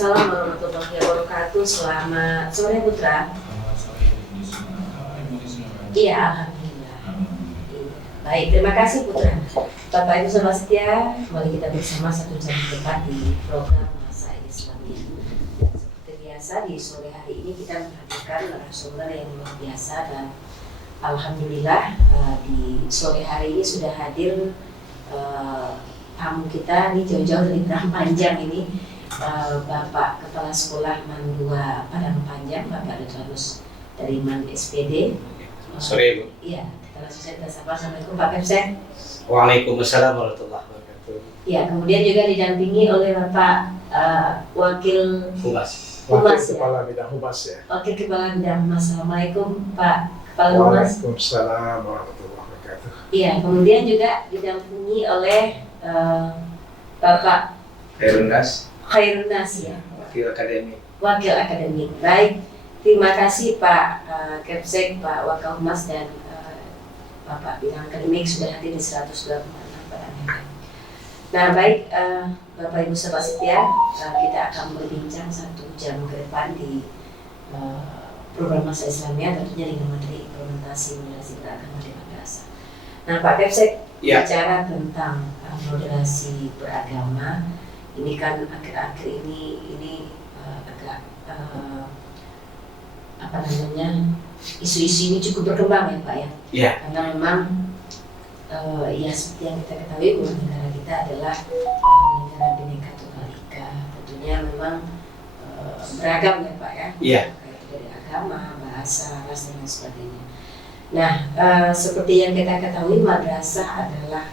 Waalaikumsalam warahmatullahi wabarakatuh. Selamat sore Putra. Iya, alhamdulillah. Iya. Baik, terima kasih Putra. Bapak Ibu Sobat Setia, kembali kita bersama 1 jam ke depan di program Masa Islam ini. Dan seperti biasa di sore hari ini kita menghadirkan narasumber yang luar biasa dan alhamdulillah di sore hari ini sudah hadir tamu kita nih jauh-jauh dari Padang Panjang ini, Bapak Kepala Sekolah MAN 2 Padang Panjang, Bapak Ridwanus dari MAN SPD. Sore Bu. Iya, kita langsung saja kita sapa. Assalamualaikum Pak Kepsek. Waalaikumsalam warahmatullahi wabarakatuh. Iya, kemudian juga didampingi oleh Bapak Wakil Humas. Humas ya? Kepala Bidang Humas ya. Wakil Kepala Bidang Humas. Assalamualaikum Pak Kepala Humas. Waalaikumsalam warahmatullahi wabarakatuh. Iya, kemudian juga didampingi oleh Bapak Herundas, Khairunas ya, Wakil Akademik. Wakil Akademik. Baik, terima kasih Pak Kepsek, Pak Wakil Humas dan Bapak Bidang Akademik sudah hadir di 102.6 Padang FM. Nah baik, Bapak Ibu Sobat Setia, kita akan berbincang 1 jam ke depan di program Masa Islamia, tentunya dengan materi implementasi moderasi beragama di madrasah. Nah Pak Kepsek, Ya. bicara tentang moderasi beragama, ini kan akhir-akhir ini agak apa namanya, isu-isu ini cukup berkembang ya Pak ya. Iya. Karena memang ya seperti yang kita ketahui bahwa negara kita adalah negara Bhinneka Tunggal Ika. Tentunya memang beragam ya Pak ya. Iya. Kayak dari agama, bahasa, ras dan lain sebagainya. Nah, seperti yang kita ketahui, madrasah adalah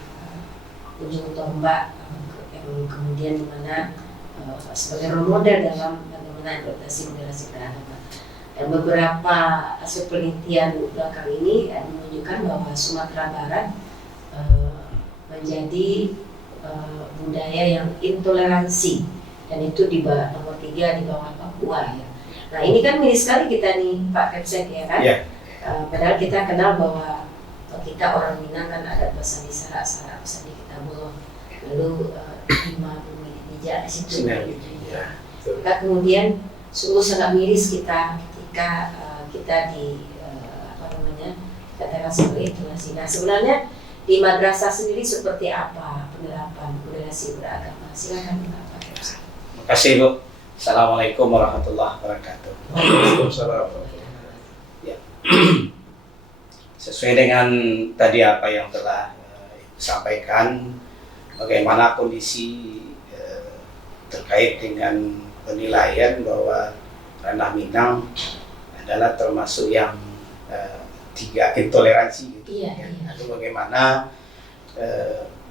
ujung tombak yang kemudian dimana sebagai role model dalam bagaimana implementasi moderasi beragama. Dan beberapa hasil penelitian belakang ini menunjukkan bahwa Sumatera Barat menjadi budaya yang intoleransi, dan itu di bawah nomor 3 di bawah Papua ya. Nah ini kan miris sekali kita nih Pak Kepsek ya kan. Iya. Padahal kita kenal bahwa kita orang Minang kan ada bahasa di Sarak, bahasa di Kitabullah, lalu Imam Bijak di situ. Ya. Maka kemudian sungguh sangat miris kita ketika kita di apa namanya, katakan sebagai intoleransi. Nah sebenarnya di madrasah sendiri seperti apa penerapan moderasi beragama? Silakan Pak Kepsek. Terima kasih Bu. Assalamualaikum warahmatullahi wabarakatuh. Waalaikumsalam. Sesuai dengan tadi apa yang telah disampaikan, bagaimana kondisi terkait dengan penilaian bahwa ranah Minang adalah termasuk yang 3 intoleransi gitu. Iya. Lalu bagaimana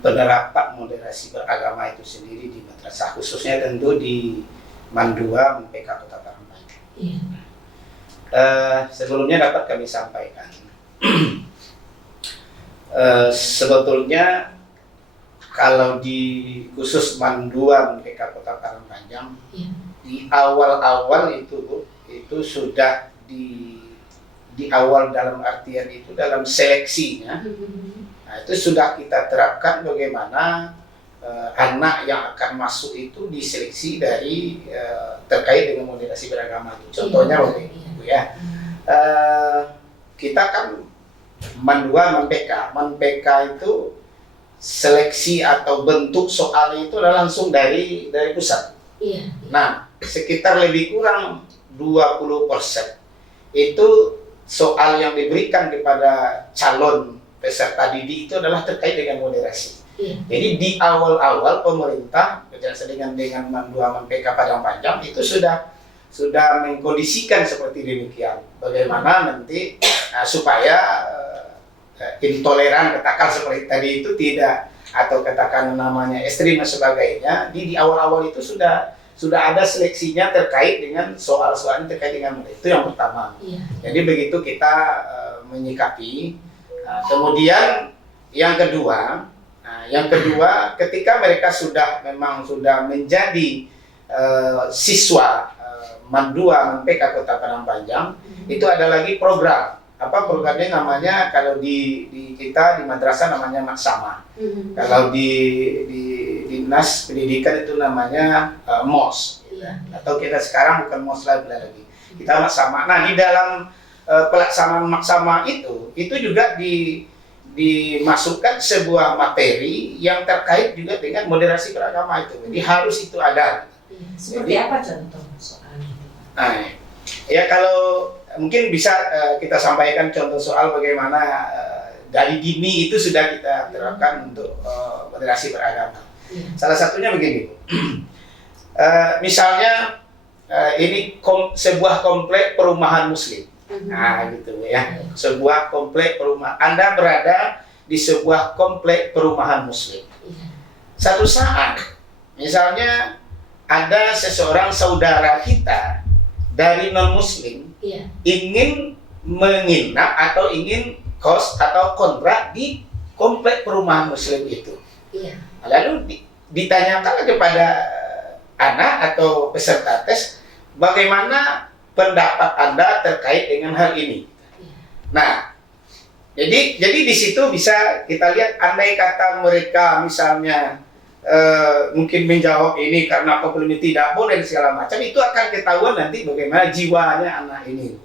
penerapan moderasi beragama itu sendiri di madrasah, khususnya tentu di MAN 2 MPK Kota Padang Panjang. Iya. Sebelumnya dapat kami sampaikan, sebetulnya kalau di khusus MAN 2 MPK Kota Padang Panjang, Iya. di awal-awal itu sudah di awal dalam artian itu dalam seleksinya, nah itu sudah kita terapkan bagaimana anak yang akan masuk itu diseleksi dari terkait dengan moderasi beragama itu. Contohnya waktu itu ya, kita kan MAN 2 MAN PK itu seleksi atau bentuk soalnya itu adalah langsung dari pusat. Iya. Nah, sekitar lebih kurang 20% itu soal yang diberikan kepada calon peserta didik itu adalah terkait dengan moderasi. Iya. Jadi di awal-awal pemerintah bekerjasama dengan MAN 2 MAN PK Padang Panjang itu sudah mengkondisikan seperti demikian. Bagaimana nanti supaya intoleran, katakan seperti tadi itu tidak, atau katakan namanya ekstrim dan sebagainya, di awal-awal itu sudah ada seleksinya terkait dengan soal-soal terkait dengan itu yang pertama. Iya. Jadi begitu kita menyikapi. Kemudian yang kedua, ketika mereka memang sudah menjadi siswa MAN 2 MAN PK Kota Padang Panjang, itu ada lagi program. Apa programnya namanya? Kalau di kita di madrasah namanya maksama. Kalau di dinas pendidikan itu namanya MOS. Iya. Atau kita sekarang bukan Muslim lagi, kita maksama. Nah, di dalam pelaksanaan maksama itu juga dimasukkan sebuah materi yang terkait juga dengan moderasi beragama itu. Jadi harus itu ada. Iya. Seperti apa contoh soal itu? Nah, ya kalau mungkin bisa kita sampaikan contoh soal bagaimana dari dini itu sudah kita terapkan untuk moderasi beragama. Iya. Salah satunya begini, misalnya ini sebuah komplek perumahan Muslim. Nah, gitu ya. Sebuah komplek perumahan. Anda berada di sebuah komplek perumahan Muslim. Iya. Satu saat, misalnya ada seseorang saudara kita dari non-Muslim Iya. ingin menginap atau ingin kos atau kontrak di komplek perumahan Muslim itu. Iya. Lalu ditanyakan kepada anak atau peserta tes, bagaimana pendapat Anda terkait dengan hal ini? Nah, jadi di situ bisa kita lihat, andai kata mereka misalnya mungkin menjawab ini karena problem ini tidak boleh segala macam, itu akan ketahuan nanti bagaimana jiwanya anak ini.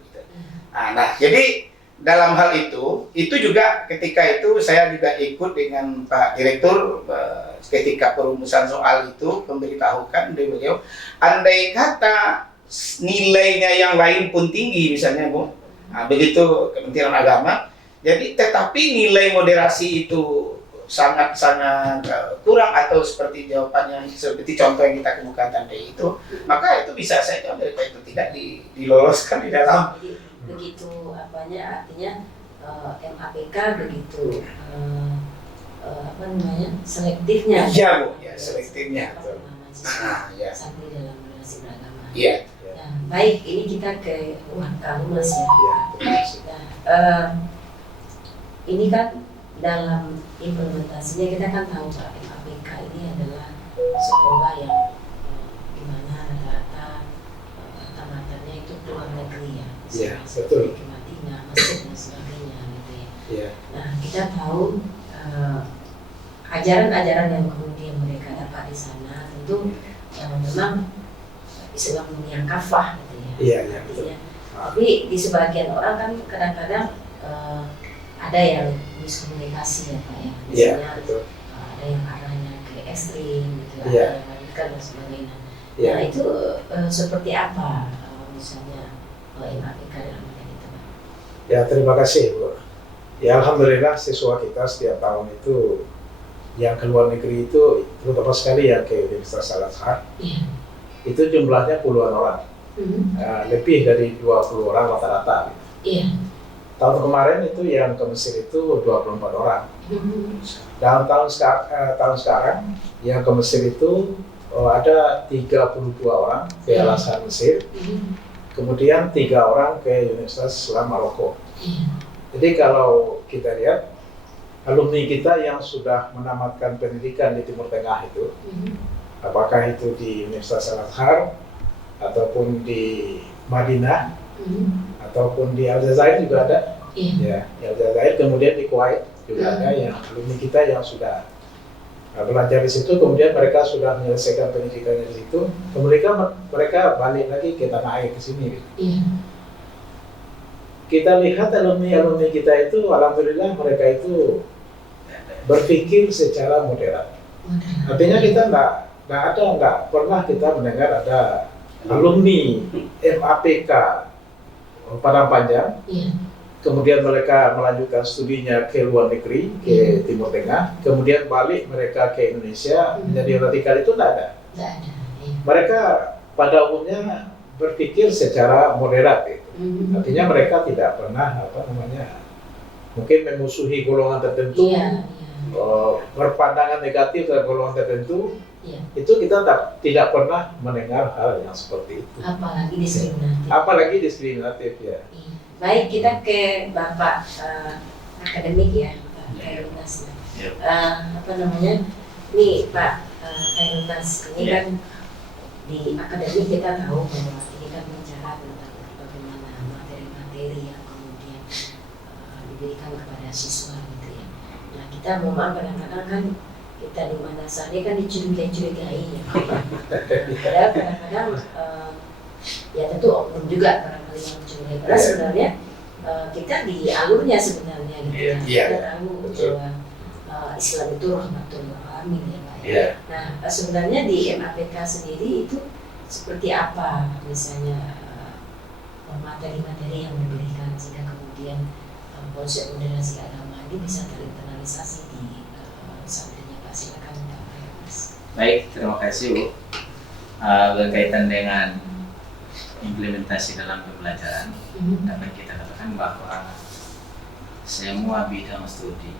Nah, jadi dalam hal itu juga ketika itu saya juga ikut dengan Pak Direktur ketika perumusan soal itu, memberitahukan dari beliau, andai kata nilainya yang lain pun tinggi misalnya Bu, nah, begitu Kementerian Agama, jadi tetapi nilai moderasi itu sangat-sangat kurang atau seperti jawabannya, seperti contoh yang kita kemukakan tadi itu, maka itu bisa saja mereka itu tidak diloloskan di dalam. Jadi begitu apanya, artinya MAPK begitu selektifnya. Iya Bu, ya selektifnya. Ya. Sampai dalam moderasi beragama. Iya. Nah, baik, ini kita ke kamu Mas ya. Nah, ini kan dalam implementasinya kita kan tahu Pak, MAPK ini adalah sekolah yang dimana rata-rata tamatannya itu luar negeri ya. Iya, betul. Ke Madinah, Mesir dan sebagainya gitu ya. Iya. Nah, kita tahu ajaran-ajaran yang kemudian mereka dapat di sana tentu memang Islam yang kafah gitu ya. Iya, iya, betul. Tapi di sebagian orang kan kadang-kadang ada yang miskomunikasi ya Pak ya. Iya, Misalnya betul. ada yang arahnya ke ekstrim gitu, Iya. ada yang radikal dan sebagainya. Iya. Nah itu seperti apa misalnya MAPK dalam hal itu Pak? Ya, terima kasih Bu. Ya, alhamdulillah siswa kita setiap tahun itu yang ke luar negeri itu terutama sekali yang ke Universitas Al-Azhar. Iya. Itu jumlahnya puluhan orang. Lebih dari 20 orang rata-rata. Iya. Tahun kemarin itu yang ke Mesir itu 24 orang. Dalam tahun sekarang yang ke Mesir itu ada 32 orang ke Al-Azhar Mesir, kemudian 3 orang ke Universitas Islam Maroko. Jadi kalau kita lihat alumni kita yang sudah menamatkan pendidikan di Timur Tengah itu, apakah itu di Universitas Al-Azhar ataupun di Madinah ataupun di Aljazair juga ada. Ya, di Aljazair, kemudian di Kuwait juga ada yang alumni kita yang sudah belajar di situ, kemudian mereka sudah menyelesaikan pendidikannya di situ, kemudian mereka balik lagi ke tanah air ke sini. Kita lihat alumni kita itu, alhamdulillah mereka itu berpikir secara moderat. Artinya kita nggak pernah kita mendengar ada alumni MAPK Padang Panjang, kemudian mereka melanjutkan studinya ke luar negeri, ke Timur Tengah, kemudian balik mereka ke Indonesia menjadi radikal, itu tidak ada. Mereka pada umumnya berpikir secara moderat, gitu. Artinya mereka tidak pernah mungkin memusuhi golongan tertentu, berpandangan negatif terhadap golongan tertentu. Itu kita tidak pernah mendengar hal yang seperti itu. Apalagi diskriminatif ya. Baik, kita ke Bapak akademik ya, Pak Khairuntas. Nih Pak Khairuntas, ini kan di akademik kita tahu bahwa ini kan bicara tentang bagaimana materi-materi yang kemudian diberikan kepada siswa gitu ya. Nah kita memang kadang-kadang kan kita di mana saja kan dicurigai ya. Padahal kadang-kadang ya tentu oknum juga barangkali yang mencurigai. Karena sebenarnya kita di alurnya sebenarnya gitu ya. Kita tahu bahwa Islam itu rahmatul alamin ya Pak. Nah sebenarnya di MAPK sendiri itu seperti apa misalnya materi-materi yang diberikan sehingga kemudian konsep moderasi agama ini bisa terinternalisasi di pesantrennya Pak. Silakan Pak Mas. Baik, terima kasih Bu. Berkaitan dengan implementasi dalam pembelajaran, dapat kita katakan bahwa semua bidang studi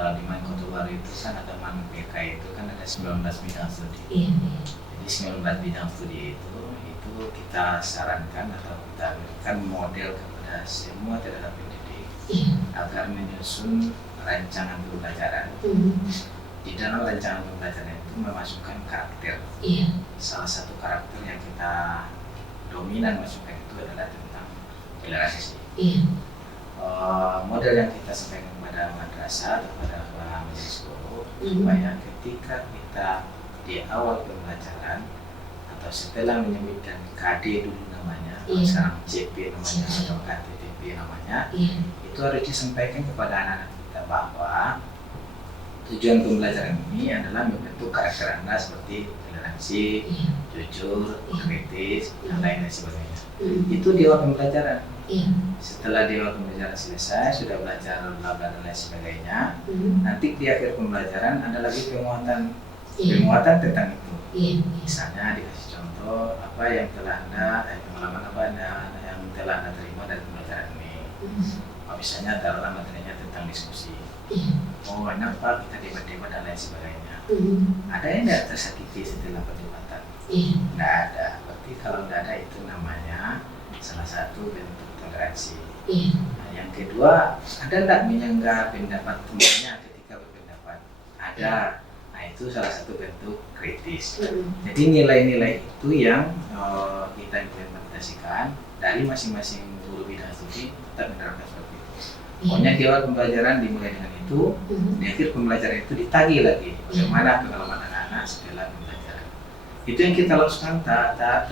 di Kota Baru itu kan ada PK itu kan ada 19 bidang studi. Jadi 19 bidang studi itu kita sarankan atau kita berikan model kepada semua tenaga pendidik agar menyusun rancangan pembelajaran. Di dalam rancangan pembelajaran itu memasukkan karakter. Salah satu karakter yang kita dominan masukkan itu adalah tentang toleransi. Model yang kita sampaikan kepada madrasah atau kepada majelis guru supaya ketika kita di awal pembelajaran atau setelah menyebutkan KD dulu namanya, sekarang CP namanya atau KTTP namanya, itu harus disampaikan kepada anak-anak kita bahwa tujuan pembelajaran ini adalah membentuk karakter Anda seperti toleransi, jujur, kritis, dan lain sebagainya. Itu di awal pembelajaran. Setelah di awal pembelajaran selesai, sudah belajar bla bla dan lain sebagainya, nanti di akhir pembelajaran ada lagi penguatan tentang itu. Misalnya dikasih contoh apa yang telah pengalaman apa yang telah Anda terima dari pembelajaran ini. Misalnya taruhlah materinya tentang diskusi. Enak Pak, kita debat-debat dan lain sebagainya. Ada yang tidak tersakiti setelah perdebatan? Tidak ada. Berarti kalau tidak ada itu namanya salah satu bentuk toleransi. Nah, yang kedua, ada tidak menyanggah pendapat temannya ketika berpendapat? Ada. Nah itu salah satu bentuk kritis. Jadi nilai-nilai itu yang kita implementasikan dari masing-masing guru bidang studi tetap menerapkan seperti itu. Pokoknya di awal pembelajaran dimulai dengan itu, di akhir pembelajaran itu ditagih lagi bagaimana pengalaman anak-anak setelah pembelajaran. Itu yang kita lakukan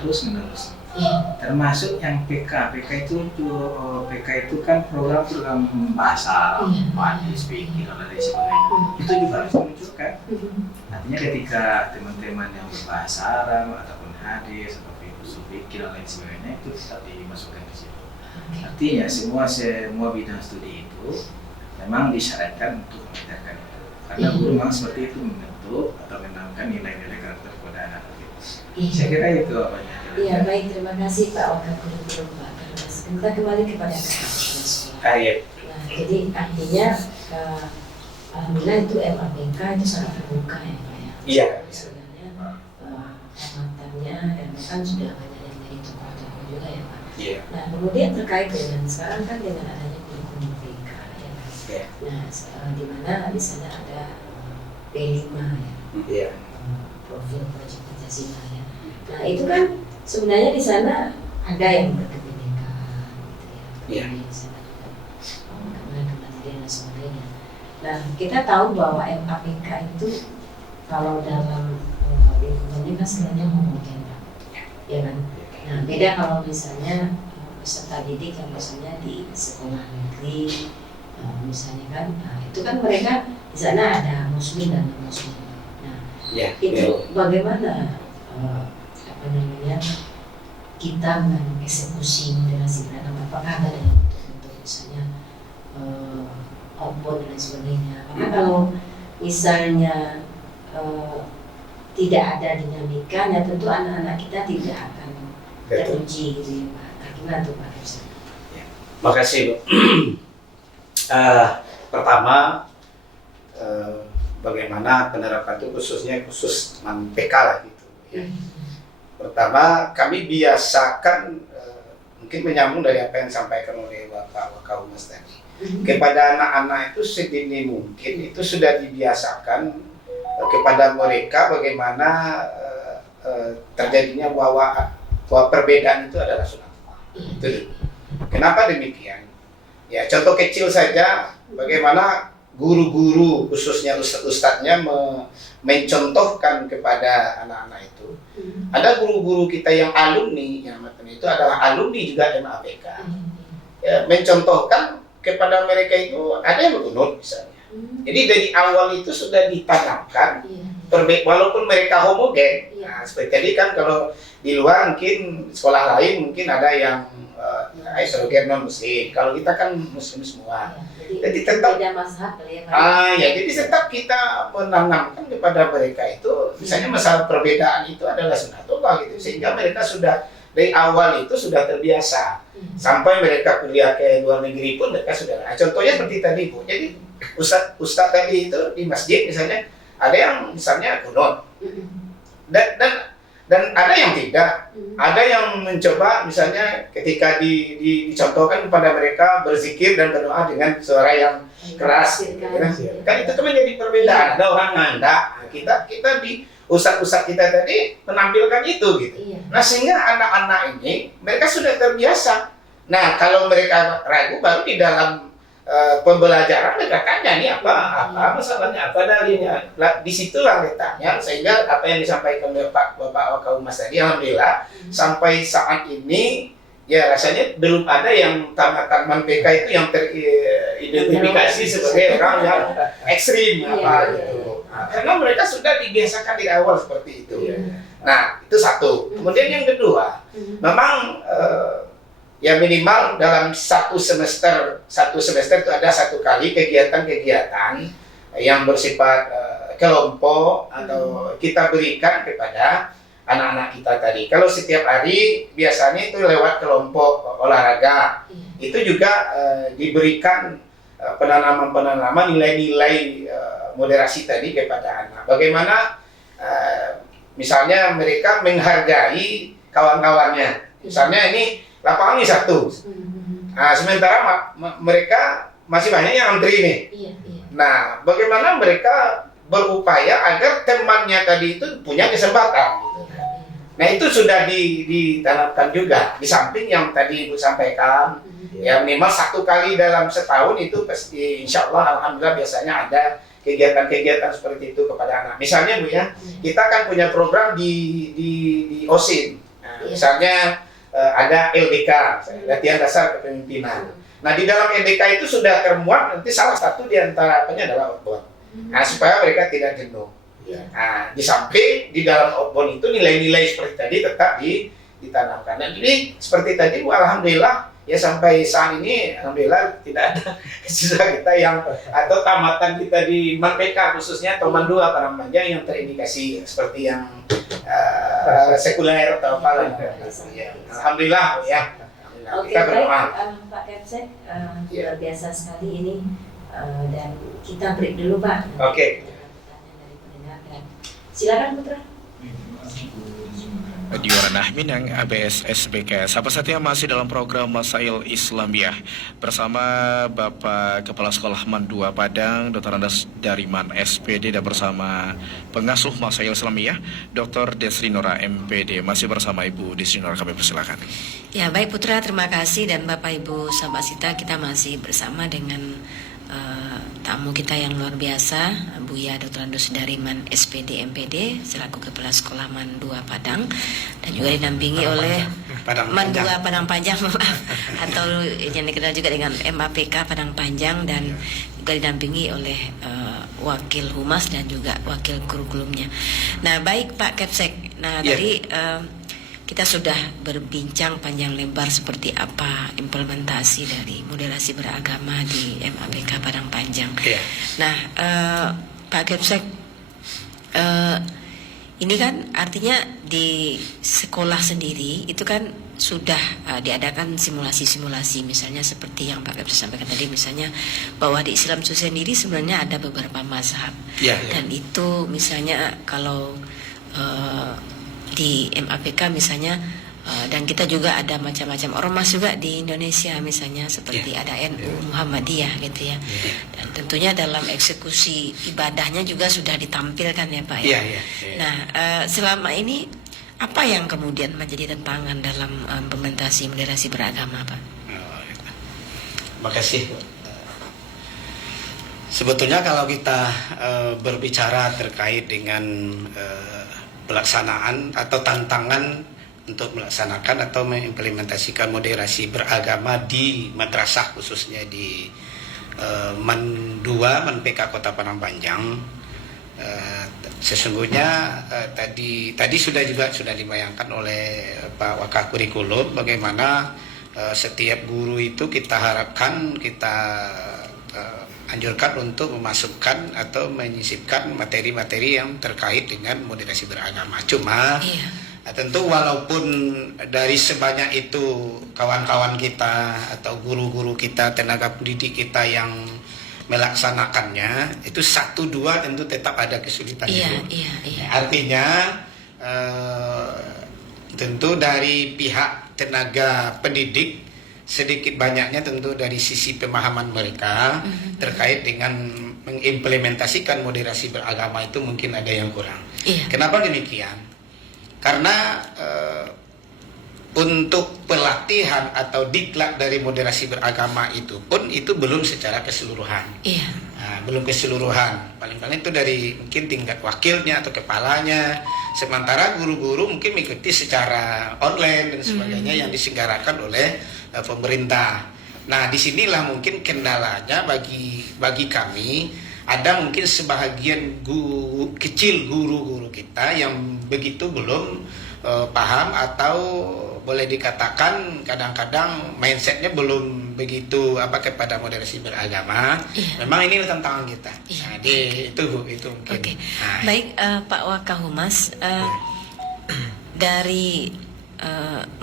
terus menerus. Termasuk yang PK itu kan program bahasa Arab, hadis, fikih dan lain sebagainya. Itu juga harus dimunculkan. Artinya ketika teman-teman yang berbahasa Arab ataupun hadis atau fikih dan lain sebagainya itu tetap dimasukkan di situ. Artinya semua bidang studi itu memang disyaratkan untuk mengajarkan itu. Karena guru memang seperti itu membentuk atau menanamkan nilai-nilai karakter kepada anak-anak itu. Saya kira itu apanya. Iya baik, terima kasih Pak Wakil Pak. Kita kembali kepada sekolah. Nah, jadi artinya alhamdulillah itu MAPK itu sangat terbuka ya Pak ya. Iya. Sebenarnya amatannya dan kan sudah banyak yang dari tokoh-tokoh juga ya Pak. Nah kemudian terkait dengan sekarang kan dengan adanya kurikulum MAPK ya. Nah di mana di sana ada P5 ya. Profil proyek Pancasila ya. Nah itu kan sebenarnya di sana ada yang berkebinekaan gitu ya. Di sana juga kemarin dan sebagainya. Nah kita tahu bahwa MAPK itu kalau dalam lingkungannya kan sebenarnya homogen, ya kan. Nah beda kalau misalnya peserta didik yang misalnya di sekolah negeri, misalnya kan, nah itu kan mereka di sana ada muslim dan non muslim. Nah itu bagaimana kita mengeksekusi moderasi beragama, apakah ada bentuk misalnya outbound dan lain sebagainya. Maka kalau misalnya tidak ada dinamika, ya tentu anak-anak kita tidak akan teruji gitu ya Pak. Bagaimana tuh Pak? Makasih Bu. Pertama bagaimana penerapan itu khusus PK lah gitu ya. Pertama kami biasakan mungkin menyambung dari apa yang disampaikan oleh Bapak Wakahumas tadi. Kepada anak-anak itu sedini mungkin itu sudah dibiasakan kepada mereka bagaimana terjadinya bahwa perbedaan itu adalah sunatullah. Itu. Kenapa demikian? Ya contoh kecil saja bagaimana guru-guru khususnya ustadz-ustadznya mencontohkan kepada anak-anak itu. Ada guru-guru kita yang alumni, yang itu adalah alumni juga MAPK. Ya, mencontohkan kepada mereka itu ada yang berkunut misalnya. Jadi dari awal itu sudah ditanamkan, walaupun mereka homogen. Nah, seperti tadi kan kalau di luar mungkin sekolah lain mungkin ada yang heterogen non muslim. Kalau kita kan muslim semua. Jadi tetap beda mazhab kali ya. Ya jadi tetap kita menanamkan kepada mereka itu, misalnya masalah perbedaan itu adalah sunatullah gitu, sehingga mereka sudah dari awal itu sudah terbiasa. Sampai mereka kuliah ke luar negeri pun mereka sudah. Nah, contohnya seperti tadi Bu. Jadi Ustadz tadi itu di masjid misalnya ada yang misalnya kunut dan ada yang tidak, ada yang mencoba misalnya ketika dicontohkan kepada mereka berzikir dan berdoa dengan suara yang keras, gitu, kan itu kan menjadi perbedaan. Ada orang nganda, kita di ustadz kita tadi menampilkan itu gitu. Nah sehingga anak-anak ini mereka sudah terbiasa. Nah kalau mereka ragu baru di dalam pembelajaran mereka tanya ini apa masalahnya, apa dalilnya. Di situlah letaknya, sehingga apa yang disampaikan oleh Bapak Wakaumas tadi, alhamdulillah sampai saat ini ya rasanya belum ada yang taman PK itu yang teridentifikasi sebagai orang yang ekstrim gitu. Nah, karena mereka sudah dibiasakan di awal seperti itu. Nah itu satu. Kemudian yang kedua, memang ya minimal dalam satu semester itu ada satu kali kegiatan-kegiatan yang bersifat kelompok atau kita berikan kepada anak-anak kita tadi. Kalau setiap hari biasanya itu lewat kelompok olahraga, itu juga diberikan penanaman nilai-nilai moderasi tadi kepada anak. Bagaimana misalnya mereka menghargai kawan-kawannya. Misalnya ini lapangan ini satu. Nah, sementara mereka masih banyak yang antri nih. Nah, bagaimana mereka berupaya agar temannya tadi itu punya kesempatan. Gitu. Nah, itu sudah ditanamkan juga. Di samping yang tadi Ibu sampaikan, ya minimal satu kali dalam setahun itu pasti, insya Allah, alhamdulillah biasanya ada kegiatan-kegiatan seperti itu kepada anak. Misalnya Bu ya, kita kan punya program di OSIN. Nah, misalnya ada LDK, latihan dasar kepemimpinan. Nah di dalam LDK itu sudah termuat nanti salah satu diantaranya adalah outbound. Nah supaya mereka tidak jenuh. Nah di samping di dalam outbound itu nilai-nilai seperti tadi tetap ditanamkan. Dan ini seperti tadi Bu, alhamdulillah ya sampai saat ini alhamdulillah tidak ada siswa kita yang atau tamatan kita di MAPK khususnya atau Mandua Padang Panjang yang terindikasi seperti yang sekuler atau apa lain. Alhamdulillah ya. Oke, Kita baik berdoa. Pak Kepsek, luar biasa sekali ini dan kita break dulu Pak. Oke. Pertanyaan dari pendengar dan silakan Putra. Diora Minang ABS SBK. Sahabat setia masih dalam program Masail Islamiyah bersama Bapak Kepala Sekolah Man 2 Padang, Dr. Andes Dariman SPD, dan bersama pengasuh Masail Islamiyah Dr. Desrinora MPD. Masih bersama Ibu Desrinora, kami persilakan. Ya baik Putra, terima kasih, dan Bapak Ibu sahabat sita, kita masih bersama dengan tamu kita yang luar biasa, Buya Dr. Andes Dariman SPD MPD selaku Kepala Sekolah Man 2 Padang, dan juga didampingi oleh Man 2 Padang Panjang atau yang dikenal juga dengan MAPK Padang Panjang, dan juga didampingi oleh Wakil Humas dan juga Wakil Kurikulumnya. Nah baik Pak Kepsek, tadi kita sudah berbincang panjang lebar seperti apa implementasi dari moderasi beragama di MAPK Padang Panjang. Nah, Pak Kepsek, ini kan artinya di sekolah sendiri itu kan sudah diadakan simulasi-simulasi, misalnya seperti yang Pak Kepsek sampaikan tadi, misalnya bahwa di Islam itu sendiri sebenarnya ada beberapa mazhab, dan itu misalnya kalau di MAPK misalnya, dan kita juga ada macam-macam ormas juga di Indonesia, misalnya seperti ada NU Muhammadiyah gitu ya, dan tentunya dalam eksekusi ibadahnya juga sudah ditampilkan ya Pak ya. Nah selama ini apa yang kemudian menjadi tantangan dalam implementasi moderasi beragama Pak? Terima kasih. Sebetulnya kalau kita berbicara terkait dengan pelaksanaan atau tantangan untuk melaksanakan atau mengimplementasikan moderasi beragama di madrasah, khususnya di MAN 2 MAN PK Kota Padang Panjang, sesungguhnya tadi sudah dibayangkan oleh Pak Wakil Kurikulum bagaimana setiap guru itu kita harapkan, kita anjurkan untuk memasukkan atau menyisipkan materi-materi yang terkait dengan moderasi beragama. Cuma tentu walaupun dari sebanyak itu kawan-kawan kita atau guru-guru kita, tenaga pendidik kita yang melaksanakannya, itu 1-2 tentu tetap ada kesulitan. Artinya tentu dari pihak tenaga pendidik sedikit banyaknya tentu dari sisi pemahaman mereka terkait dengan mengimplementasikan moderasi beragama itu mungkin ada yang kurang. Kenapa demikian? Karena untuk pelatihan atau diklat dari moderasi beragama itu pun itu belum secara keseluruhan. Belum keseluruhan. Paling-paling itu dari mungkin tingkat wakilnya atau kepalanya. Sementara guru-guru mungkin mengikuti secara online dan sebagainya yang diselenggarakan oleh pemerintah. Nah, disinilah mungkin kendalanya bagi kami. Ada mungkin sebahagian kecil guru-guru kita yang begitu belum paham atau boleh dikatakan kadang-kadang mindsetnya belum begitu kepada moderasi beragama. Memang ini tantangan kita. Itu mungkin. Baik, Pak Wakahumas, dari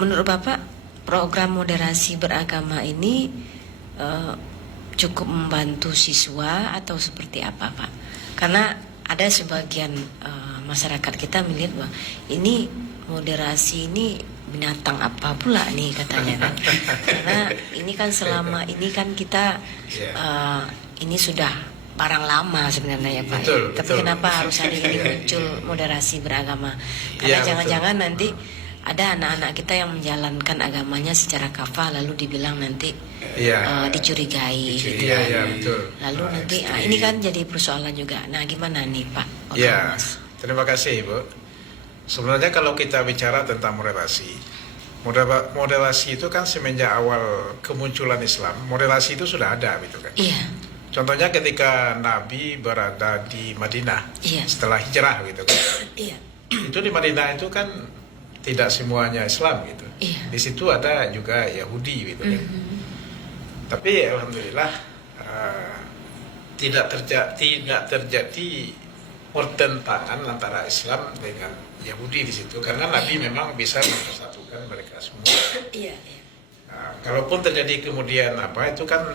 menurut Bapak program moderasi beragama ini cukup membantu siswa atau seperti apa, Pak? Karena ada sebagian masyarakat kita melihat bahwa ini moderasi ini binatang apa pula nih katanya kan. Karena ini kan selama ini kan kita ini sudah barang lama sebenarnya ya Pak. Tapi kenapa harus hari ini muncul moderasi beragama? Karena jangan-jangan nanti ada anak-anak kita yang menjalankan agamanya secara kafah lalu dibilang nanti dicurigai. Lalu nanti ini kan jadi persoalan juga. Nah, gimana nih Pak? Terima kasih Ibu. Sebenarnya kalau kita bicara tentang moderasi itu kan semenjak awal kemunculan Islam, moderasi itu sudah ada gitu kan. Contohnya ketika Nabi berada di Madinah setelah hijrah gitu kan. Itu di Madinah itu kan tidak semuanya Islam gitu. Di situ ada juga Yahudi gitu kan. Tapi alhamdulillah tidak terjadi pertentangan antara Islam dengan Yahudi di situ karena Nabi memang bisa mempersatukan mereka semua. Kalaupun terjadi kemudian itu kan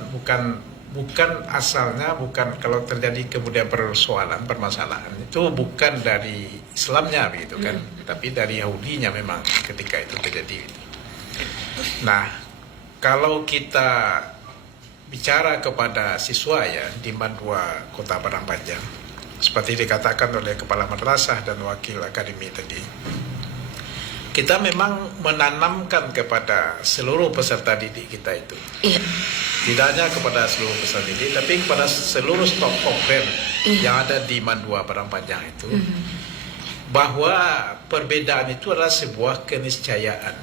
bukan asalnya, bukan kalau terjadi kemudian permasalahan itu bukan dari Islamnya begitu kan, tapi dari Yahudinya memang ketika itu terjadi. Nah, kalau kita bicara kepada siswa ya di MAN 2 Kota Padang Panjang, seperti dikatakan oleh Kepala Madrasah dan Wakil Akademi tadi, kita memang menanamkan kepada seluruh peserta didik kita itu. Tidak hanya kepada seluruh peserta didik, tapi kepada seluruh staf program yang ada di MAN 2 Padang Panjang itu, bahwa perbedaan itu adalah sebuah keniscayaan.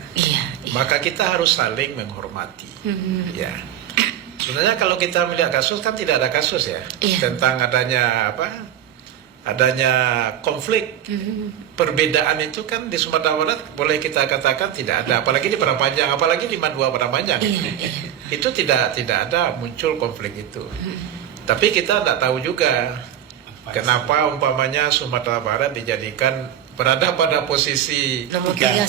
Maka kita harus saling menghormati. Sebenarnya kalau kita melihat kasus kan tidak ada kasus ya tentang adanya konflik. Perbedaan itu kan di Sumatera Barat boleh kita katakan tidak ada, apalagi di Padang Panjang, apalagi di MAN 2 Padang Panjang. Itu tidak ada muncul konflik itu. Tapi kita tidak tahu juga kenapa umpamanya Sumatera Barat dijadikan berada pada posisi nomor 3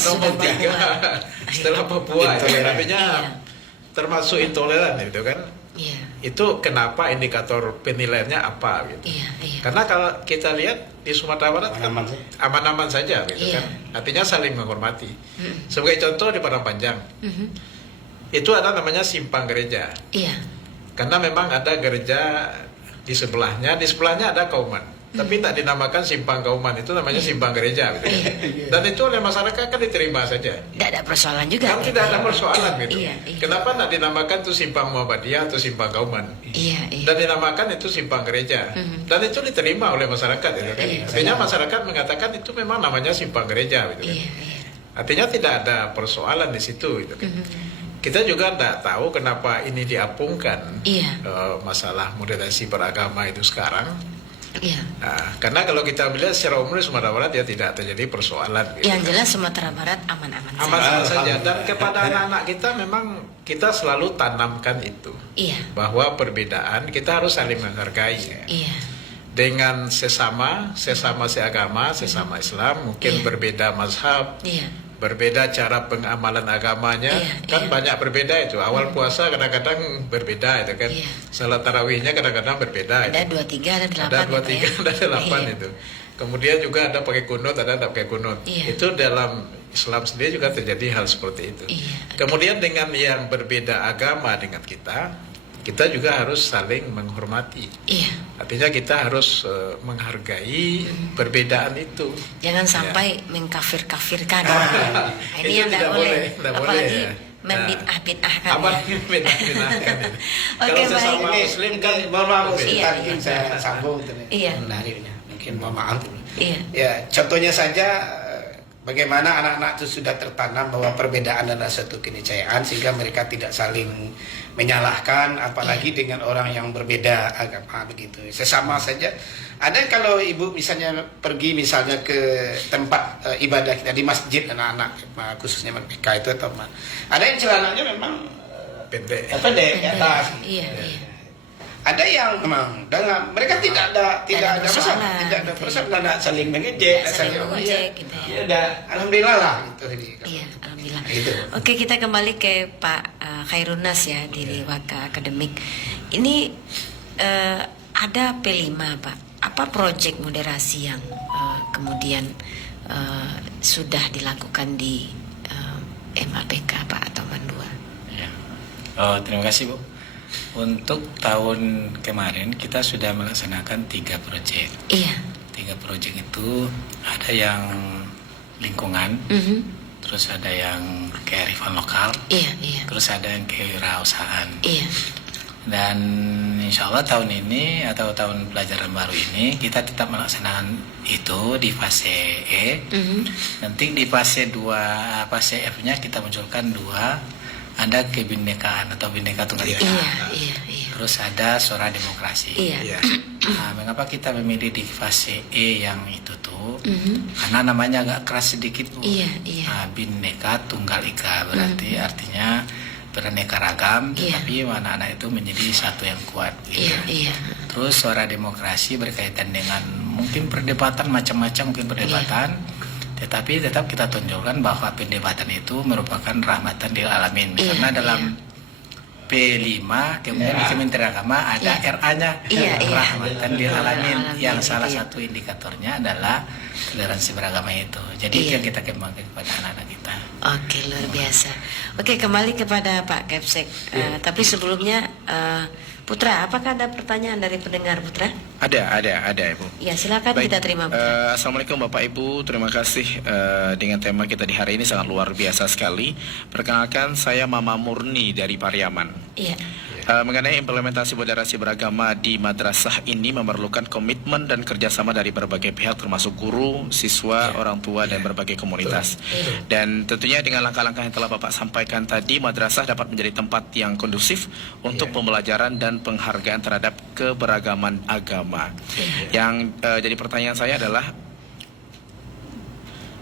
setelah Papua. Artinya termasuk intoleran itu kan. Itu kenapa indikator penilaiannya apa gitu. Karena kalau kita lihat di Sumatera Barat aman-aman saja gitu kan. Artinya saling menghormati. Sebagai contoh di Padang Panjang. Itu ada namanya simpang gereja. Karena memang ada gereja di sebelahnya ada kauman. tapi tak dinamakan simpang kauman, itu namanya simpang gereja gitu. Dan itu oleh masyarakat kan diterima saja. Tidak ada persoalan juga. Kan tidak ada persoalan gitu. Iya. Kenapa tidak dinamakan itu simpang Muhammadiyah atau simpang kauman? Iya. Dan dinamakan itu simpang gereja. Dan itu diterima oleh masyarakat gitu kan. Artinya masyarakat mengatakan itu memang namanya simpang gereja gitu kan. Artinya tidak ada persoalan di situ gitu kan. Kita juga tidak tahu kenapa ini diapungkan masalah moderasi beragama itu sekarang. Karena kalau kita melihat secara umum di Sumatera Barat ya tidak terjadi persoalan. Gitu. Yang jelas Sumatera Barat aman-aman saja. Dan kepada anak-anak kita memang kita selalu tanamkan itu. Bahwa perbedaan kita harus saling menghargai. Dengan sesama seagama, sesama Islam, mungkin berbeda mazhab. Berbeda cara pengamalan agamanya, kan banyak berbeda itu. Awal puasa kadang-kadang berbeda itu kan. Salat tarawihnya kadang-kadang berbeda. Ada 23, ada 8. Ada 23, ada 8 itu. Kemudian juga ada pakai kunut, ada tak pakai kunut. Itu dalam Islam sendiri juga terjadi hal seperti itu. Kemudian dengan yang berbeda agama dengan kita juga harus saling menghormati. Artinya kita harus menghargai perbedaan itu. Jangan sampai mengkafir-kafirkan. Ini yang tidak boleh. Apalagi membid'ah-bid'ahkan. Kalau sesama Muslim kan, mohon maaf saya sambung menariknya. Mungkin mohon maaf. Ya, contohnya saja bagaimana anak-anak itu sudah tertanam bahwa perbedaan adalah suatu keniscayaan sehingga mereka tidak saling menyalahkan, apalagi dengan orang yang berbeda agama begitu. Sesama saja. Ada kalau ibu misalnya pergi misalnya ke tempat ibadah kita di masjid, anak-anak khususnya mereka itu atau ada yang celananya memang pendek di atas. Ada yang memang dengan mereka tidak ada masalah, tidak ada persoalan, tidak saling mengejek, gitu ya. Alhamdulillah lah gitu. Alhamdulillah. Oke, kita kembali ke Pak Khairunas ya dari Waka Akademik. Ini ada P5 Pak. Apa proyek moderasi yang kemudian sudah dilakukan di MAPK Pak atau Mandua? Terima kasih Bu. Untuk tahun kemarin kita sudah melaksanakan 3 proyek. 3 proyek itu ada yang lingkungan, terus ada yang kearifan lokal, terus ada yang kewirausahaan. Dan insya Allah tahun ini atau tahun pelajaran baru ini kita tetap melaksanakan itu di fase E. Nanti di fase 2, fase F-nya kita munculkan 2. Ada kebinekaan atau Bhinneka Tunggal Ika. Terus ada suara demokrasi. Nah, mengapa kita memilih di fase E yang itu tuh? Karena namanya agak keras sedikit Bu. Bhinneka Tunggal Ika berarti artinya beraneka ragam, tetapi anak-anak itu menjadi satu yang kuat. Terus suara demokrasi berkaitan dengan mungkin perdebatan macam-macam, mungkin perdebatan. Tetapi tetap kita tunjukkan bahwa perdebatan itu merupakan rahmatan lil alamin. Karena dalam P5 kemudian di Kementerian Agama ada RA-nya, rahmatan lil alamin, yang salah satu indikatornya adalah toleransi beragama itu. Jadi itu yang kita kembangkan kepada anak-anak kita. Oke, luar biasa. Oke, kembali kepada Pak Kepsek. Tapi sebelumnya Putra, apakah ada pertanyaan dari pendengar Putra? Ada Ibu. Ya, silakan. Baik. Kita terima Putra. Assalamualaikum Bapak Ibu, terima kasih dengan tema kita di hari ini sangat luar biasa sekali. Perkenalkan, saya Mama Murni dari Pariaman. Mengenai implementasi moderasi beragama di madrasah ini memerlukan komitmen dan kerjasama dari berbagai pihak termasuk guru, siswa, orang tua dan berbagai komunitas. Dan tentunya dengan langkah-langkah yang telah Bapak sampaikan tadi, madrasah dapat menjadi tempat yang kondusif untuk pembelajaran dan penghargaan terhadap keberagaman agama. Yang jadi pertanyaan saya adalah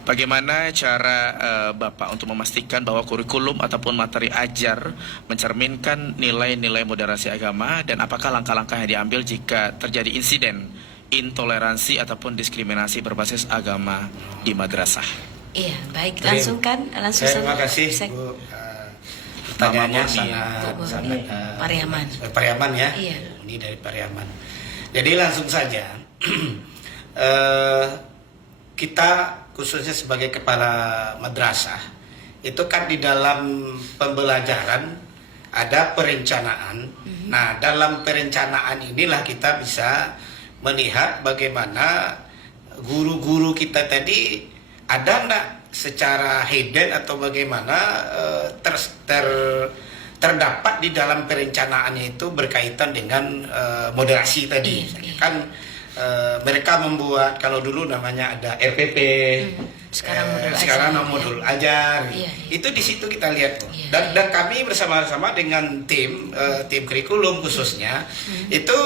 bagaimana cara Bapak untuk memastikan bahwa kurikulum ataupun materi ajar mencerminkan nilai-nilai moderasi agama, dan apakah langkah-langkah yang diambil jika terjadi insiden intoleransi ataupun diskriminasi berbasis agama di madrasah? Baik, langsung terima kasih Bu. Pertanyaannya sangat Pariaman ya. Ini dari Pariaman. Jadi langsung saja kita khususnya sebagai kepala madrasah itu kan di dalam pembelajaran ada perencanaan. Nah, dalam perencanaan inilah kita bisa melihat bagaimana guru-guru kita tadi ada enggak secara hidden atau bagaimana terdapat di dalam perencanaannya itu berkaitan dengan moderasi tadi. Kan mereka membuat, kalau dulu namanya ada RPP, sekarang modul ajar. Itu di situ kita lihat. Dan kami bersama-sama dengan tim kurikulum khususnya itu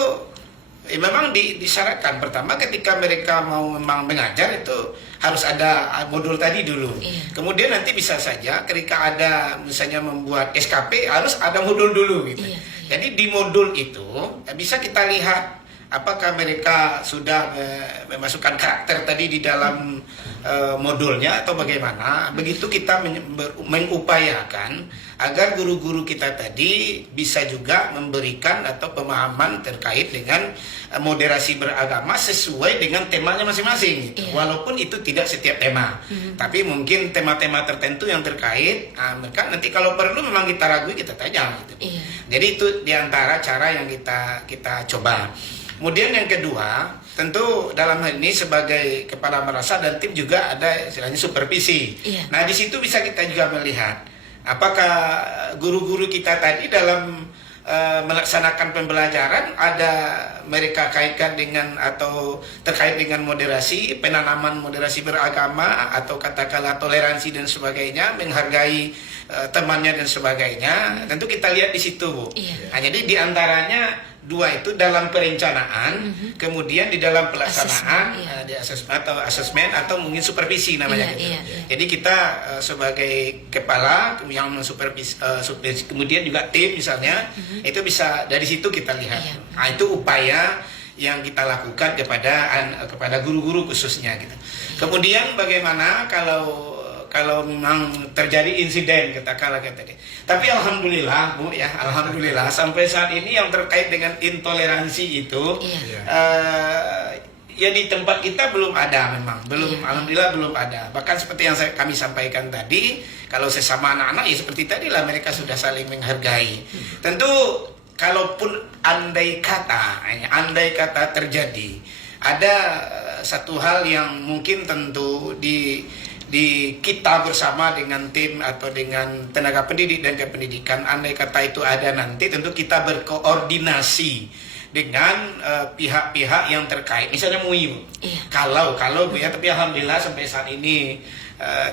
memang disyaratkan pertama ketika mereka mau memang mengajar itu harus ada modul tadi dulu. Kemudian nanti bisa saja ketika ada misalnya membuat SKP harus ada modul dulu gitu. Jadi di modul itu bisa kita lihat apakah mereka sudah memasukkan karakter tadi di dalam modulnya atau bagaimana. Begitu kita mengupayakan agar guru-guru kita tadi bisa juga memberikan atau pemahaman terkait dengan moderasi beragama sesuai dengan temanya masing-masing gitu. Walaupun itu tidak setiap tema, tapi mungkin tema-tema tertentu yang terkait, mereka nanti kalau perlu memang kita ragui, kita tanya gitu. Jadi itu diantara cara yang kita coba. Kemudian yang kedua, tentu dalam hal ini sebagai kepala madrasah dan tim juga ada istilahnya supervisi. Nah di situ bisa kita juga melihat apakah guru-guru kita tadi dalam melaksanakan pembelajaran ada mereka kaitkan dengan atau terkait dengan moderasi, penanaman moderasi beragama atau katakanlah toleransi dan sebagainya, menghargai temannya dan sebagainya. Tentu kita lihat di situ, Bu. Nah, jadi diantaranya dua itu dalam perencanaan, kemudian di dalam pelaksanaan, di asesmen atau mungkin supervisi namanya. Jadi kita sebagai kepala yang mensupervisi, kemudian juga tim misalnya, itu bisa dari situ kita lihat. Nah, itu upaya yang kita lakukan kepada guru-guru khususnya gitu. Kemudian bagaimana kalau memang terjadi insiden katakanlah tadi. Tapi alhamdulillah Bu ya, alhamdulillah sampai saat ini yang terkait dengan intoleransi itu ya di tempat kita belum ada memang, alhamdulillah belum ada. Bahkan seperti yang kami sampaikan tadi, kalau sesama anak-anak ya seperti tadilah mereka sudah saling menghargai. Tentu kalaupun andai kata terjadi ada satu hal yang mungkin tentu di kita bersama dengan tim atau dengan tenaga pendidik dan kependidikan, andai kata itu ada nanti, tentu kita berkoordinasi dengan pihak-pihak yang terkait, misalnya MUI, kalau Bu ya, tapi alhamdulillah sampai saat ini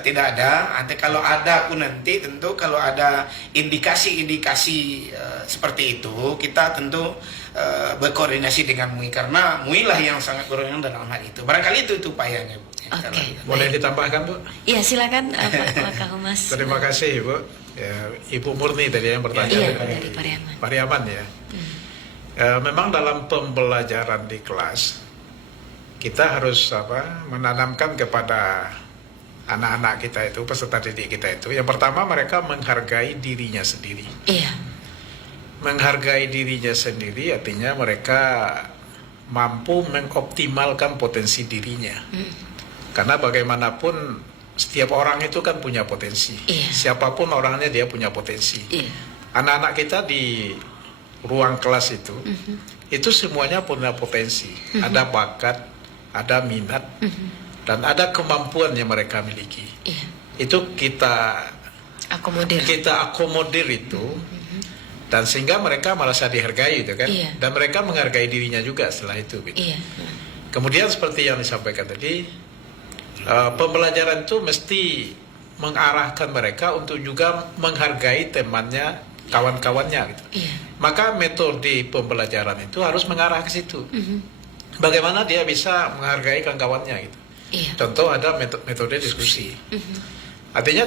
tidak ada. Nanti kalau ada pun nanti tentu kalau ada indikasi-indikasi seperti itu, kita tentu berkoordinasi dengan MUI, karena MUI lah yang sangat berwenang dalam hal itu. Barangkali itu upayanya, Bu. Boleh ditambahkan, Bu? Iya, silakan Pak Humas. Terima kasih, Bu. Ya, Ibu Murni tadi yang bertanya dari Pariaman. Pariaman ya. Memang dalam pembelajaran di kelas kita harus menanamkan kepada anak-anak kita itu, peserta didik kita itu, yang pertama mereka menghargai dirinya sendiri. Menghargai dirinya sendiri artinya mereka mampu mengoptimalkan potensi dirinya. Karena bagaimanapun setiap orang itu kan punya potensi. Siapapun orangnya dia punya potensi. Anak-anak kita di ruang kelas itu semuanya punya potensi. Ada bakat, ada minat, dan ada kemampuan yang mereka miliki. Itu kita akomodir itu, dan sehingga mereka merasa dihargai itu kan. Dan mereka menghargai dirinya juga setelah itu gitu. Kemudian seperti yang disampaikan tadi, pembelajaran itu mesti mengarahkan mereka untuk juga menghargai temannya, kawan-kawannya gitu. Maka metode pembelajaran itu harus mengarah ke situ. Bagaimana dia bisa menghargai kawan-kawannya gitu. Contoh ada metode diskusi. Artinya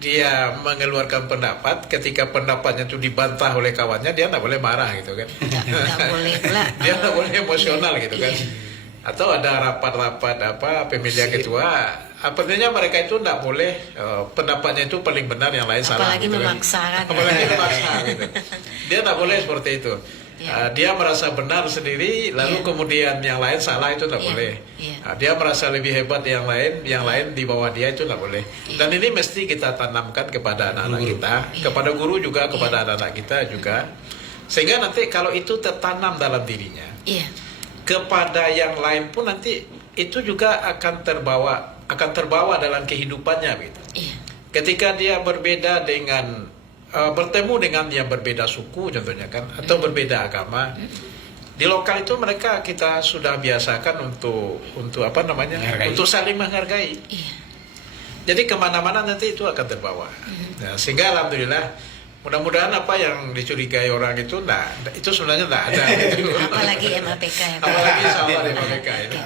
dia mengeluarkan pendapat, ketika pendapatnya itu dibantah oleh kawannya, dia tidak boleh marah gitu kan. Tidak boleh pula. Dia tidak boleh emosional gitu kan. Atau ada rapat-rapat pemilihan ketua, artinya mereka itu tidak boleh pendapatnya itu paling benar, yang lain salah. Apalagi gitu memaksakan. Apalagi memaksa gitu. Dia tidak boleh seperti itu. Dia merasa benar sendiri, lalu kemudian yang lain salah, itu tidak boleh. Dia merasa lebih hebat yang lain di bawah dia, itu tidak boleh. Dan ini mesti kita tanamkan kepada anak-anak kita, kepada guru juga, kepada anak-anak kita juga, sehingga nanti kalau itu tertanam dalam dirinya, kepada yang lain pun nanti itu juga akan terbawa dalam kehidupannya gitu. Iya. Ketika dia berbeda dengan bertemu dengan yang berbeda suku contohnya kan, atau berbeda agama, di lokal itu kita sudah biasakan untuk apa namanya, untuk saling menghargai. Iya. Jadi kemana-mana nanti itu akan terbawa. Nah, sehingga alhamdulillah, mudah-mudahan apa yang dicurigai orang itu, itu sebenarnya tidak ada. Apalagi MAPK ya Pak. Apalagi sama MAPK itu.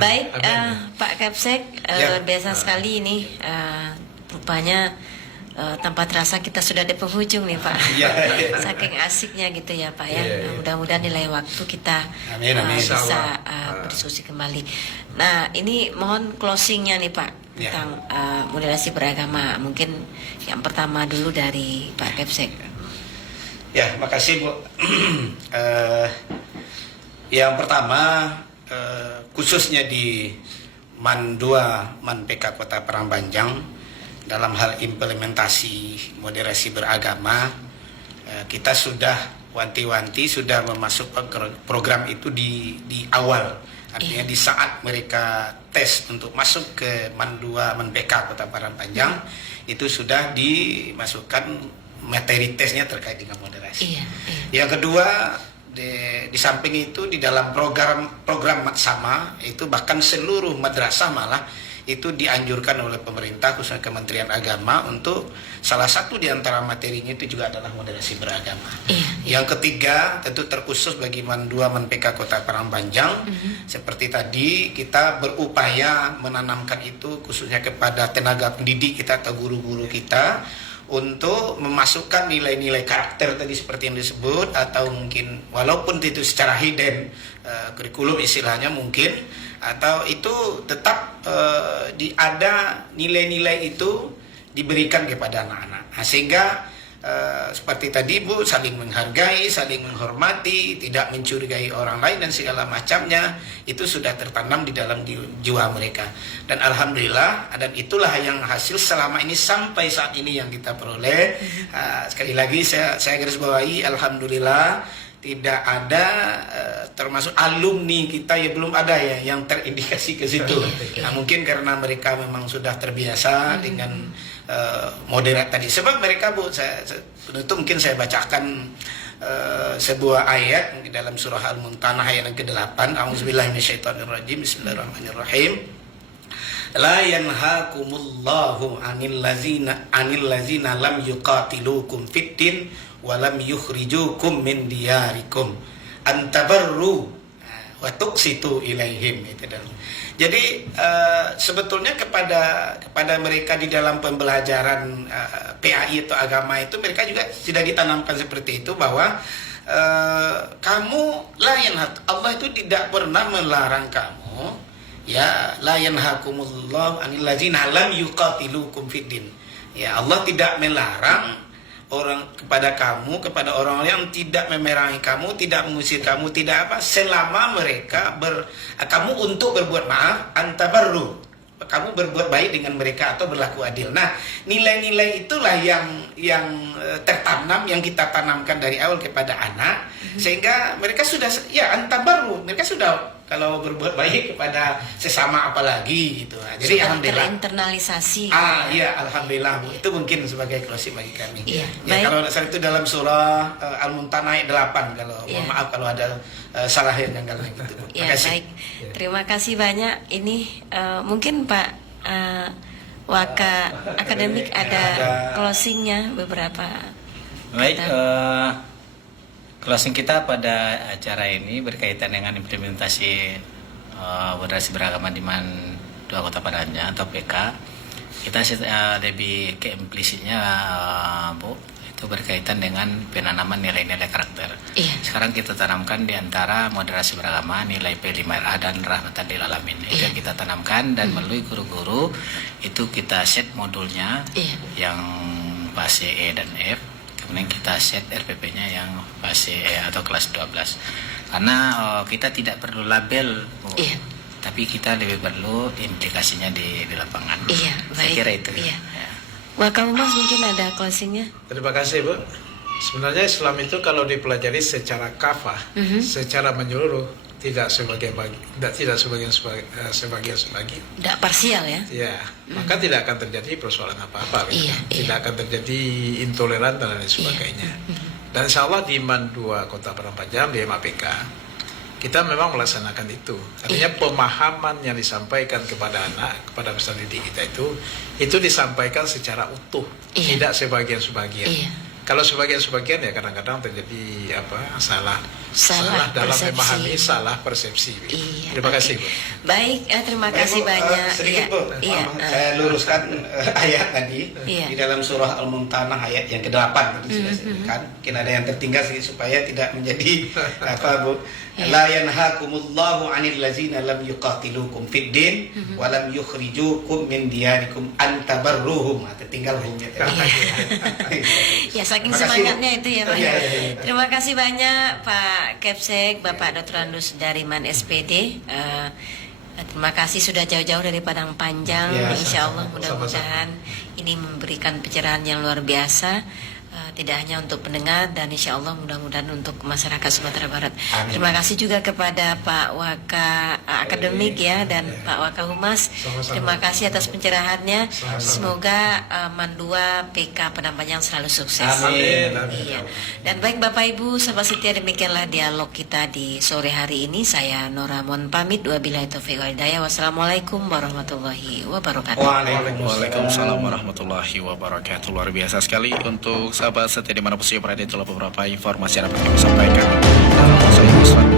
Baik, Pak Kapsek, luar biasa sekali ini. Rupanya tanpa terasa kita sudah di penghujung nih Pak. Saking asiknya gitu ya Pak ya. Mudah-mudahan nilai waktu kita bisa berdiskusi kembali. Nah, ini mohon closingnya nih Pak tentang moderasi beragama. Mungkin yang pertama dulu dari Pak Kapsek. Ya, makasih Bu. Yang pertama, khususnya di Man 2 Man PK Kota Parangpanjang, dalam hal implementasi moderasi beragama, kita sudah wanti-wanti sudah memasukkan program itu di awal. Artinya di saat mereka tes untuk masuk ke Man 2 Man PK Kota Parangpanjang, itu sudah dimasukkan materi tesnya terkait dengan moderasi. Yang kedua, di samping itu di dalam program sama itu bahkan seluruh madrasah malah itu dianjurkan oleh pemerintah khususnya Kementerian Agama untuk salah satu di antara materinya itu juga adalah moderasi beragama. Yang ketiga tentu terkhusus bagi Man 2 Man PK Kota Parangpanjang, seperti tadi kita berupaya menanamkan itu khususnya kepada tenaga pendidik kita atau guru-guru kita untuk memasukkan nilai-nilai karakter tadi seperti yang disebut, atau mungkin walaupun itu secara hidden kurikulum istilahnya mungkin, atau itu tetap ada nilai-nilai itu diberikan kepada anak-anak. Sehingga seperti tadi Bu, saling menghargai, saling menghormati, tidak mencurigai orang lain dan segala macamnya, itu sudah tertanam di dalam jiwa mereka. Dan alhamdulillah, dan itulah yang hasil selama ini sampai saat ini yang kita peroleh. Sekali lagi saya garis bawahi, alhamdulillah tidak ada termasuk alumni kita ya belum ada ya yang terindikasi ke situ. Nah, mungkin karena mereka memang sudah terbiasa dengan moderat tadi. Sebab mereka Bu, penutup mungkin saya bacakan sebuah ayat di dalam surah Al-Mumtanah ayat yang ke-8. A'udzubillahi minasyaitonirrajim. Bismillahirrahmanirrahim. La yanhaakumullahu 'anil ladzina lam yuqatilukum fid-din wa lam yukhrijukum min diyarikum an tabarru wa tuqsitu ilaihim. Itu dan jadi sebetulnya kepada mereka di dalam pembelajaran PAI atau agama itu mereka juga sudah ditanamkan seperti itu, bahwa kamu Allah itu tidak pernah melarang kamu, ya, la yanhakumullahu 'anil ladzina lam yuqatilukum fiddin. Ya, Allah tidak melarang kepada orang yang tidak memerangi kamu, tidak mengusir kamu, tidak apa, selama mereka kamu untuk berbuat maaf, antabarru, kamu berbuat baik dengan mereka atau berlaku adil. Nah, nilai-nilai itulah yang tertanam, yang kita tanamkan dari awal kepada anak, sehingga mereka sudah antabarru, mereka sudah kalau berbuat baik kepada sesama apalagi gitu. Jadi sudah alhamdulillah terinternalisasi. Iya, alhamdulillah Bu. Itu mungkin sebagai closing bagi kami. Iya, Ya, kalau saya itu dalam surah Al-Mumtanah ayat 8, kalau mohon maaf kalau ada salah yang janggal gitu Bu. Ya, baik. Terima kasih banyak. Ini mungkin Pak Waka Akademik ada closingnya beberapa. Baik, closing kita pada acara ini berkaitan dengan implementasi moderasi beragama di Man 2 Kota Parangpanjang atau PK. Kita lebih ke implisitnya Bu, itu berkaitan dengan penanaman nilai-nilai karakter. Sekarang kita tanamkan di antara moderasi beragama nilai P5RA dan rahmatan lil alamin. Itu yang kita tanamkan, dan melalui guru-guru itu kita set modulnya yang fase E dan F. Kemudian kita set RPP-nya yang fase E atau kelas 12. Karena kita tidak perlu label, tapi kita lebih perlu implikasinya di lapangan. Saya kira itu. Ya. Wah, kamu Mas mungkin ada closingnya? Terima kasih Bu. Sebenarnya Islam itu kalau dipelajari secara kafah, secara menyeluruh, tidak sebagian sebagian. Tidak parsial ya? Ya, maka tidak akan terjadi persoalan apa-apa. Tidak akan terjadi intoleran dan lain sebagainya. Dan insya Allah di MAN 2 Kota Padang Panjang, di MAPK, kita memang melaksanakan itu. Artinya pemahaman yang disampaikan kepada anak, kepada peserta didik kita itu disampaikan secara utuh, tidak sebagian-sebagian. Kalau sebagian-sebagian ya kadang-kadang terjadi salah dalam persepsi. memahami, salah persepsi. Terima kasih, Bu. Baik, terima kasih banyak. Sedikit, Bu. Saya luruskan ayat tadi di dalam surah Al-Mumtanah ayat yang ke-8 tadi sudah sebutkan. Mungkin ada yang tertinggal supaya tidak menjadi Bu. La yanhakumullahu 'anil ladzina lam yuqatilukum fid din wa lam yukhrijukum min diyarikum an tabarruhum. Tertinggal humnya. Ya, saking semangatnya itu ya Pak. Terima kasih banyak Pak Kepsek, Bapak Dr. Andus dari MAN SPD. Terima kasih sudah jauh-jauh dari Padang Panjang. Insya Allah mudah-mudahan ini memberikan pencerahan yang luar biasa. Tidak hanya untuk pendengar dan insya Allah mudah-mudahan untuk masyarakat Sumatera Barat. Amin. Terima kasih juga kepada Pak Waka Akademik ya dan Pak Waka Humas. Terima kasih atas pencerahannya. Semoga MAN 2 PK Padang Panjang selalu sukses. Amin. Iya. Dan baik Bapak Ibu sahabat setia, demikianlah dialog kita di sore hari ini. Saya Nora Mon pamit. Wabillahi taufiq wal hidayah. Wassalamualaikum warahmatullahi wabarakatuh. Waalaikumsalam warahmatullahi wabarakatuh. Luar biasa sekali untuk sahabat setia dimanapun saja berada. Itulah beberapa informasi yang dapat kami sampaikan dalam Saya Islam.